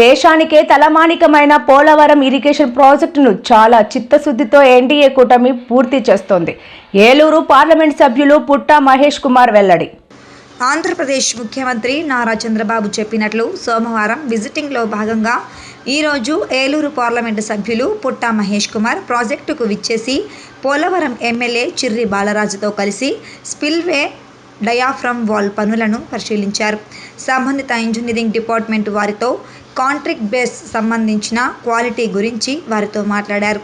దేశానికే తలమానికమైన పోలవరం ఇరిగేషన్ ప్రాజెక్టును చాలా చిత్తశుద్ధితో ఎన్డీఏ కూటమి పూర్తి చేస్తోంది. ఏలూరు పార్లమెంట్ సభ్యులు పుట్టా మహేష్ కుమార్ వెల్లడి. ఆంధ్రప్రదేశ్ ముఖ్యమంత్రి నారా చంద్రబాబు చెప్పినట్లు సోమవారం విజిటింగ్లో భాగంగా ఈరోజు ఏలూరు పార్లమెంటు సభ్యులు పుట్టా మహేష్ కుమార్ ప్రాజెక్టుకు విచ్చేసి పోలవరం ఎమ్మెల్యే చిర్రి బాలరాజుతో కలిసి స్పిల్వే డయాఫ్రమ్ వాల్ పనులను పరిశీలించారు. సంబంధిత ఇంజనీరింగ్ డిపార్ట్మెంట్ వారితో కాంట్రిక్ట్ బేస్ సంబంధించిన క్వాలిటీ గురించి వారితో మాట్లాడారు.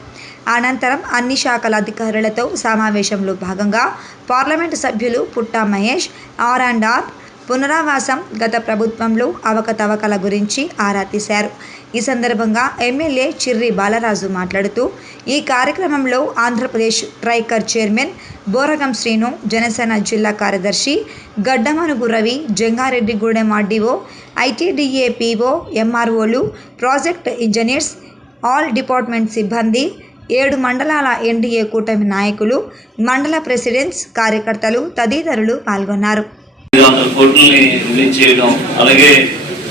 అనంతరం అన్ని శాఖల అధికారులతో సమావేశంలో భాగంగా పార్లమెంటు సభ్యులు Putta Mahesh R and R పునరావాసం గత ప్రభుత్వంలో అవకతవకల గురించి ఆరా తీశారు. ఈ సందర్భంగా ఎమ్మెల్యే చిర్రి బాలరాజు మాట్లాడుతూ ఈ కార్యక్రమంలో ఆంధ్రప్రదేశ్ ట్రైకర్ చైర్మన్ బోరగం శ్రీను జనసేన జిల్లా కార్యదర్శి Gaddamanugu Ravi Jangareddygudem RDO ITDA PO ఎంఆర్ఓలు project engineers all department సిబ్బంది ఏడు మండలాల ఎన్డీఏ కూటమి నాయకులు మండల ప్రెసిడెంట్స్ కార్యకర్తలు తదితరులు పాల్గొన్నారు. వందల కోట్లని రిలీజ్ చేయడం అలాగే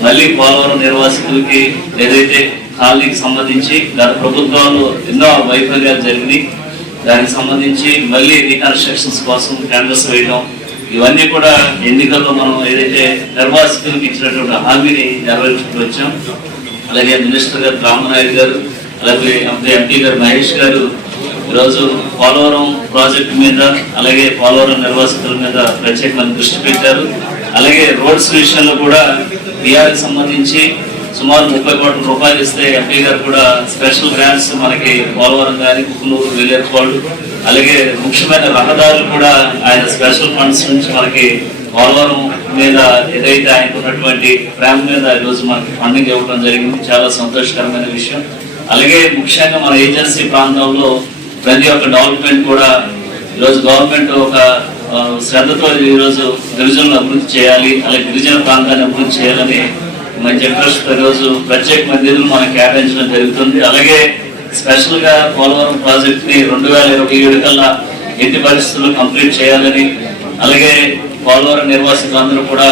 మళ్ళీ పోలవరం నిర్వాసితులకి ఏదైతే ఖాళీకి సంబంధించి గత ప్రభుత్వాలు ఎన్నో వైఫల్యాలు జరిగినాయి దానికి సంబంధించి మళ్ళీ రీకన్స్ట్రక్షన్స్ కోసం క్యాంపస్ వేయడం ఇవన్నీ కూడా ఎన్నికల్లో మనం ఏదైతే నిర్వాసితులకు ఇచ్చినటువంటి హామీని నెరవేర్చుకుంటూ వచ్చాం. అలాగే మినిస్టర్ గారు రామనాయుడు గారు అలాగే ఎంపీ గారు మహేష్ గారు ఈరోజు పోలవరం ప్రాజెక్టు మీద అలాగే పోలవరం నిర్వాసితుల మీద ప్రత్యేకమైన దృష్టి పెట్టారు. అలాగే రోడ్స్ విషయంలో కూడా బీఆర్కి సంబంధించి సుమారు ముప్పై కోట్ల రూపాయలు ఇస్తే ఎంపీ గారు కూడా స్పెషల్ గ్రాంట్స్ మనకి పోలవరం కానీ కుకునూరు వెళ్ళేపాడు అలాగే ముఖ్యమైన రహదారులు కూడా ఆయన స్పెషల్ ఫండ్స్ నుంచి మనకి పోలవరం మీద ఏదైతే ఆయనకు ఉన్నటువంటి ప్రేమ మీద ఈరోజు మనకి ఫండింగ్ ఇవ్వడం జరిగింది. చాలా సంతోషకరమైన విషయం. అలాగే ముఖ్యంగా మన ఏజెన్సీ ప్రాంతంలో ప్రతి ఒక్క డెవలప్మెంట్ కూడా ఈరోజు గవర్నమెంట్ ఒక శ్రద్ధతో ఈరోజు గిరిజనులు అభివృద్ధి చేయాలి అలాగే గిరిజన ప్రాంతాన్ని అభివృద్ధి చేయాలని మంచి ఇంట్రెస్ట్ ఈరోజు ప్రత్యేకమైన నిధులు మనకు కేటాయించడం జరుగుతుంది. అలాగే స్పెషల్గా పోలవరం ప్రాజెక్ట్ని రెండు వేల ఇరవై ఏడు కల్లా ఎట్టి పరిస్థితుల్లో కంప్లీట్ చేయాలని అలాగే పోలవరం నిర్వాసితులందరూ కూడా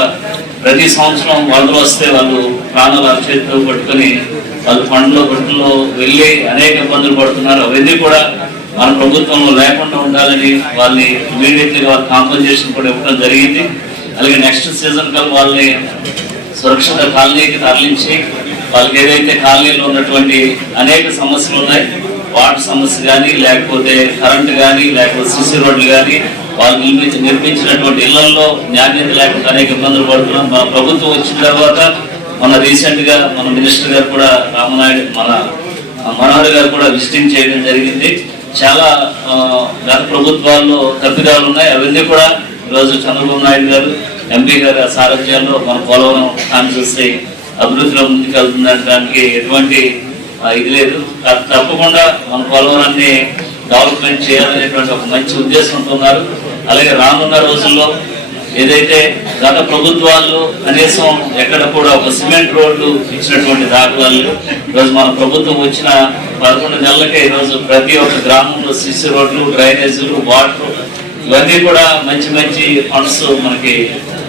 ప్రతి సంవత్సరం వరదలు వస్తే వాళ్ళు ప్రాణాలు అరచేతితో పట్టుకొని వాళ్ళు పండ్లు బొట్టులో వెళ్ళి అనేక ఇబ్బందులు పడుతున్నారు. అవన్నీ కూడా మన ప్రభుత్వంలో లేకుండా ఉండాలని వాళ్ళని ఇమీడియట్లీ వాళ్ళ కాంపన్సేషన్ కూడా ఇవ్వడం జరిగింది. అలాగే నెక్స్ట్ సీజన్ కల్ వాళ్ళని సురక్షిత కాలనీకి తరలించి వాళ్ళకి ఏదైతే కాలనీలో ఉన్నటువంటి అనేక సమస్యలు ఉన్నాయి వాటర్ సమస్య కానీ లేకపోతే కరెంట్ కానీ లేకపోతే సిసి రోడ్లు కానీ వాళ్ళు నిర్మించి నిర్మించినటువంటి ఇళ్ళలో నాణ్యత లేకపోతే అనేక ఇబ్బందులు పడుతున్నాం. మన ప్రభుత్వం వచ్చిన తర్వాత మన రీసెంట్గా మన మినిస్టర్ గారు కూడా రామనాయుడు మన మనోహర్ గారు కూడా విజిటింగ్ చేయడం జరిగింది. చాలా గత ప్రభుత్వాల్లో తప్పిదాలు ఉన్నాయి. అవన్నీ కూడా ఈరోజు చంద్రబాబు నాయుడు గారు ఎంపీ గారి సారథ్యాల్లో మన పోలవరం కాన్స్టిట్యూన్సీ అభివృద్ధిలో ముందుకెళ్తుందనడానికి ఎటువంటి ఇది లేదు. తప్పకుండా మన పోలవరాన్ని డెవలప్మెంట్ చేయాలనేటువంటి ఒక మంచి ఉద్దేశంతో ఉన్నారు. అలాగే రానున్న రోజుల్లో ఏదైతే గత ప్రభుత్వాలు కనీసం ఎక్కడ కూడా ఒక సిమెంట్ రోడ్లు ఇచ్చినటువంటి దాఖలాలు ఈరోజు మన ప్రభుత్వం వచ్చిన పదకొండు నెలలకే ఈరోజు ప్రతి ఒక్క గ్రామంలో సిసి రోడ్లు డ్రైనేజీలు వాటర్ ఇవన్నీ కూడా మంచి మంచి ఫండ్స్ మనకి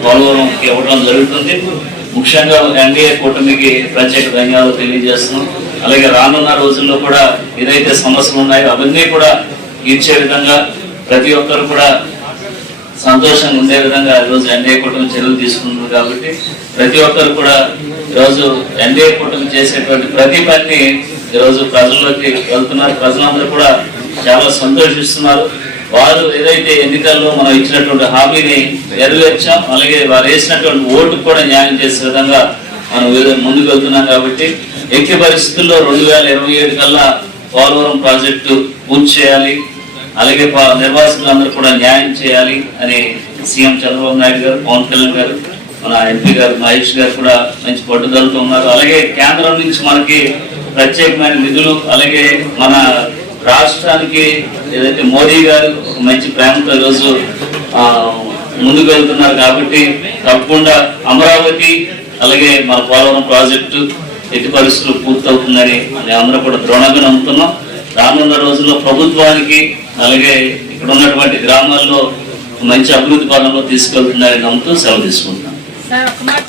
పోలవరంకి ఇవ్వడం జరుగుతుంది. ముఖ్యంగా ఎన్డీఏ కూటమికి ప్రత్యేక ధన్యవాదాలు తెలియజేస్తున్నాం. అలాగే రానున్న రోజుల్లో కూడా ఏదైతే సమస్యలు ఉన్నాయో అవన్నీ కూడా తీర్చే విధంగా ప్రతి ఒక్కరు కూడా సంతోషంగా ఉండే విధంగా ఈరోజు ఎన్డీఏ కూటమి చర్యలు తీసుకుంటుంది కాబట్టి ప్రతి ఒక్కరు కూడా ఈరోజు ఎన్డీఏ కూటమి చేసేటువంటి ప్రతి పని ఈరోజు ప్రజల్లోకి వెళ్తున్నారు. ప్రజలందరూ కూడా చాలా సంతోషిస్తున్నారు. వారు ఏదైతే ఎన్నికల్లో మనం ఇచ్చినటువంటి హామీని నెరవేర్చాం అలాగే వారు వేసినటువంటి ఓటు కూడా న్యాయం చేసే విధంగా మనం ముందుకు వెళ్తున్నాం కాబట్టి ఎక్కి పరిస్థితుల్లో రెండు వేల ఇరవై ఏడు కల్లా పోలవరం ప్రాజెక్టు పూర్తి చేయాలి. అలాగే నిర్వాసితులందరూ కూడా న్యాయం చేయాలి అని సీఎం చంద్రబాబు నాయుడు గారు పవన్ కళ్యాణ్ గారు మన ఎంపీ గారు మహేష్ గారు కూడా మంచి పట్టుదలతో ఉన్నారు. అలాగే కేంద్రం నుంచి మనకి ప్రత్యేకమైన నిధులు అలాగే మన రాష్ట్రానికి ఏదైతే మోడీ గారు ఒక మంచి ప్రేమతో ఈరోజు ముందుకు వెళ్తున్నారు కాబట్టి తప్పకుండా అమరావతి అలాగే మన పోలవరం ప్రాజెక్టు ఎట్టి పరిస్థితులు పూర్తవుతుందని అందరూ కూడా దృఢంగా నమ్ముతున్నాం. రానున్న రోజుల్లో ప్రభుత్వానికి అలాగే ఇక్కడ ఉన్నటువంటి గ్రామాల్లో మంచి అభివృద్ధి పదంలో తీసుకెళ్తున్నారని నమ్ముతూ సెలవు తీసుకుంటున్నాం.